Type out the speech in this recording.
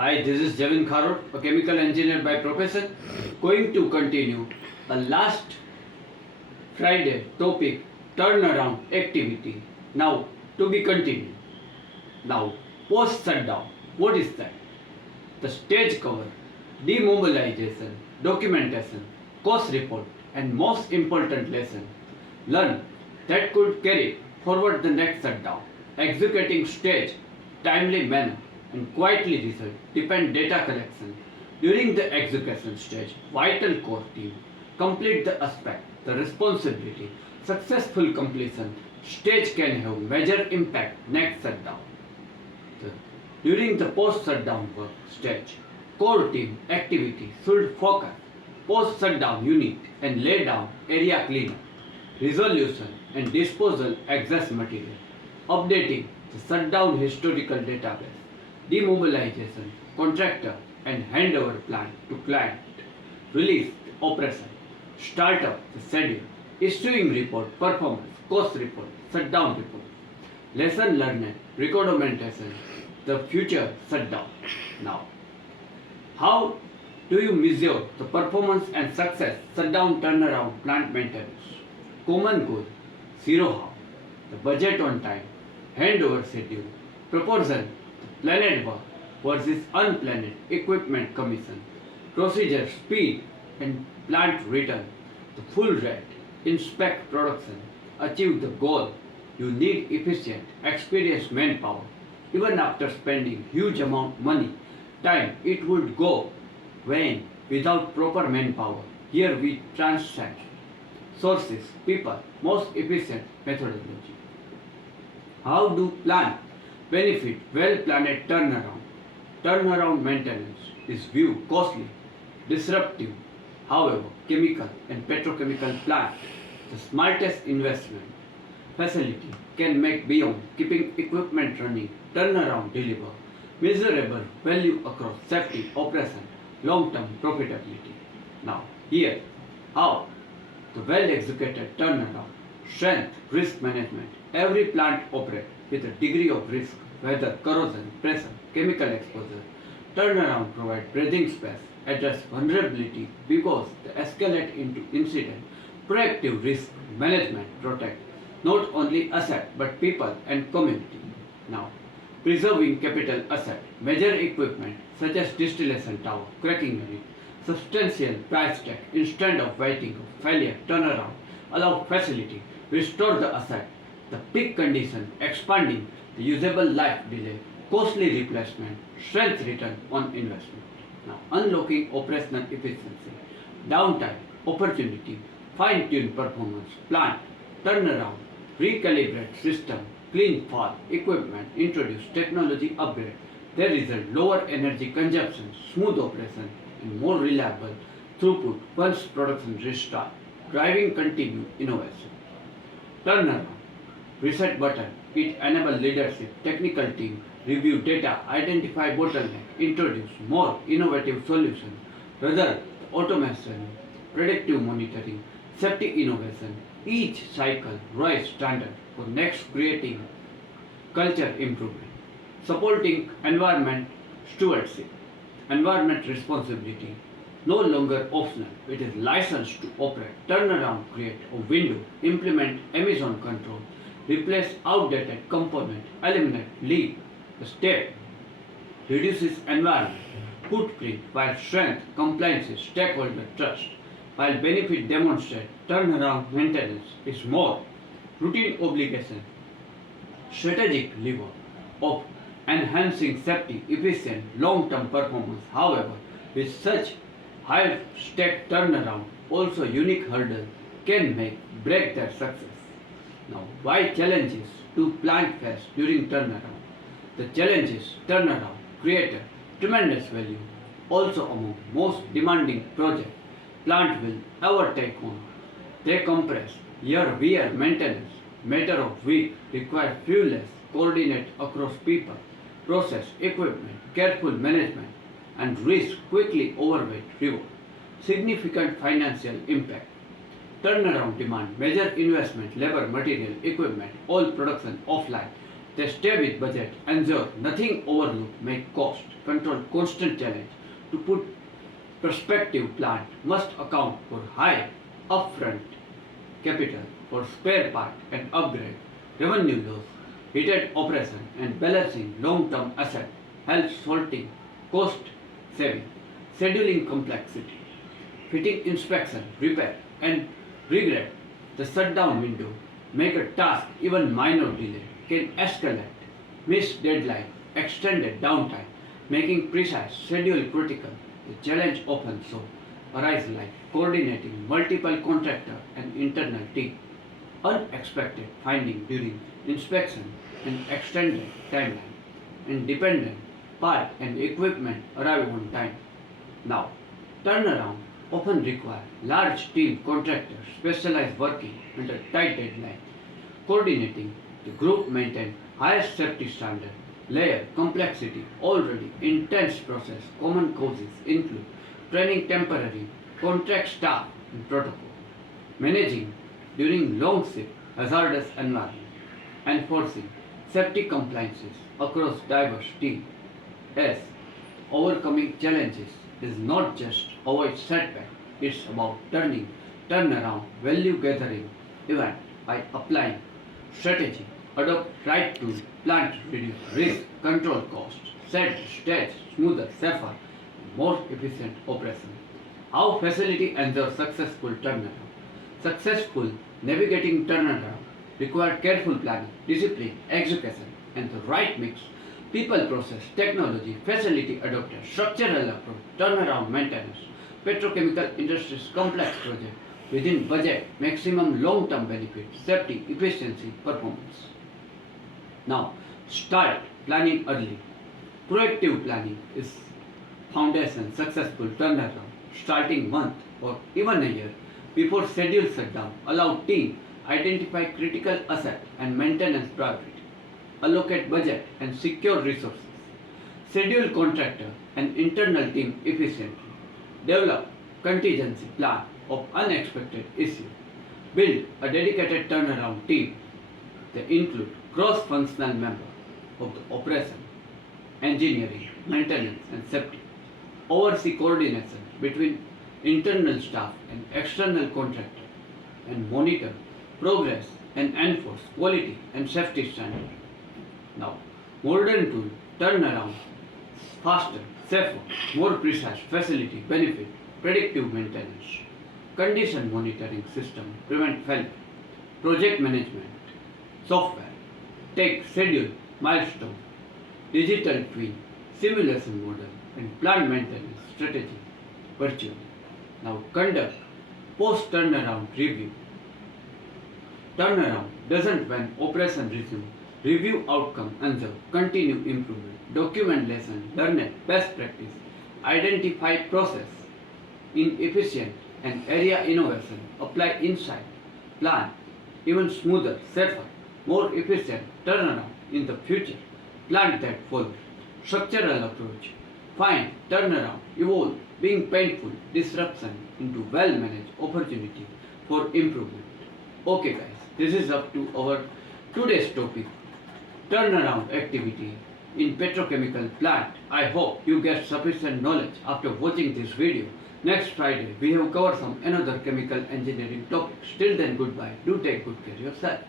Hi, this is 𝚊𝚌𝚝𝚒𝚜, a chemical engineer by profession, going to continue the last Friday topic turnaround activity. Now, to be continued. Now, post shutdown. What is that? The stage cover, demobilization, documentation, cost report, and most important lesson learn that could carry forward the next shutdown. Executing stage, timely manner, and quietly result depend data collection. During the execution stage, vital core team complete the aspect, the responsibility, successful completion stage can have major impact next shutdown. The- During the post-shutdown work stage, core team activity should focus post-shutdown unit and lay down area cleanup, resolution and disposal excess material, updating the shutdown historical database, demobilization, contractor and handover plan to client, release the operation, start up the schedule, issuing report, performance, cost report, shutdown report, lesson learned, recommendation, the future shutdown. Now, how do you measure the performance and success shutdown turnaround plant maintenance? Common goal, zero harm, the budget on time, handover schedule, proportion, the planned work versus unplanned equipment commission, procedure speed and plant return, the full rate, inspect production, achieve the goal. You need efficient, experienced manpower. Even after spending huge amount money, time it would go vain without proper manpower. Here we transcend sources, people, most efficient methodology. How do plan benefit well-planned turnaround? Turnaround maintenance is viewed costly, disruptive. However, chemical and petrochemical plant, the smartest investment facility can make beyond keeping equipment running, turnaround deliver measurable value across safety, operation, long-term profitability. Now, here, how the well-executed turnaround, strength, risk management. Every plant operates with a degree of risk, whether corrosion, pressure, chemical exposure. Turnaround provides breathing space, address vulnerability because they escalate into incident. Proactive risk management protect not only asset but people and community. Now, preserving capital asset, major equipment such as distillation tower, cracking unit, substantial price tag instead of waiting of failure turnaround, allow facility, restore the asset, the peak condition, expanding the usable life delay, costly replacement, strength return on investment. Now, unlocking operational efficiency, downtime, opportunity, fine-tune performance, plant, turnaround, recalibrate system, clean fall, equipment, introduce technology upgrade. There is a lower energy consumption, smooth operation, and more reliable throughput once production restart, driving continued innovation. Turnaround, reset button, it enables leadership, technical team, review data, identify bottleneck, introduce more innovative solutions, result, automation, predictive monitoring, safety innovation. Each cycle rise standard for next creating culture improvement, supporting environment stewardship, environment responsibility, no longer optional, it is licensed to operate, turnaround, create a window, implement emission control, replace outdated component, eliminate leak, the step reduces environment footprint while strength, compliance, stakeholder trust, while benefit demonstrate turnaround maintenance is more routine obligation, strategic lever of enhancing safety, efficient, long-term performance. However, with such high stake turnaround, also unique hurdle can make break their success. Now, why challenges to plant face during turnaround? The challenges turnaround create a tremendous value. Also among most demanding projects plant will ever take on. They compress year-wear maintenance, matter of week, require few coordinate across people, process, equipment, careful management, and risk quickly overweight reward. Significant financial impact. Turnaround demand, major investment, labor, material, equipment, all production offline, They stay with budget, ensure nothing overlooked, make cost, control constant challenge. To put prospective plant must account for high upfront capital for spare part and upgrade, revenue loss, heated operation and balancing long-term asset, helps sorting, cost saving, scheduling complexity, fitting inspection, repair and regret. The shutdown window make a task even minor delay can escalate, missed deadline, extended downtime, making precise schedule critical. The challenge often so arise like coordinating multiple contractor and internal team, unexpected finding during inspection and extended timeline, independent part and equipment arrive on time. Now, turnaround often require large team contractors specialized working under tight deadline, coordinating the group maintain highest safety standard, layer complexity already intense process. Common causes include training temporary, contract staff and protocol, managing during long shift hazardous environment, enforcing safety compliances across diverse teams. As overcoming challenges is not just avoid setback, it's about turnaround value gathering event by applying strategy, adopt right tool, plant reduce risk, control costs, set stage smoother, safer, more efficient operation. How facility ensure successful turnaround? Successful navigating turnaround require careful planning, discipline, execution, and the right mix. People, process, technology, facility adopted, structural approach, turnaround maintenance, petrochemical industries complex project within budget, maximum long-term benefit, safety, efficiency, performance. Now, start planning early. Proactive planning is foundation successful turnaround. Starting month or even a year before scheduled shutdown, allow team identify critical asset and maintenance priority, allocate budget and secure resources, schedule contractor and internal team efficiently, develop contingency plan of unexpected issue, build a dedicated turnaround team. They include cross-functional members of the operation, engineering, maintenance and safety, oversee coordination between internal staff and external contractor, and monitor progress and enforce quality and safety standards. Now, modern tool turnaround faster, safer, more precise facility benefit, predictive maintenance, condition monitoring system prevent failure, project management software, take schedule, milestone, digital twin, simulation model, and plant maintenance strategy virtually. Now conduct post turnaround review. Turnaround doesn't when operation resume. Review outcome, answer, continue improvement, document lesson, learn best practice, identify process, inefficient and area innovation, apply insight, plan even smoother, safer, more efficient turnaround in the future, plant that follows, structural approach, find, turnaround, evolve, being painful, disruption into well-managed opportunity for improvement. Okay guys, this is up to our today's topic, turnaround activity in petrochemical plant. I hope you get sufficient knowledge after watching this video. Next Friday we have covered some another chemical engineering topics. Till then, goodbye. Do take good care of yourself.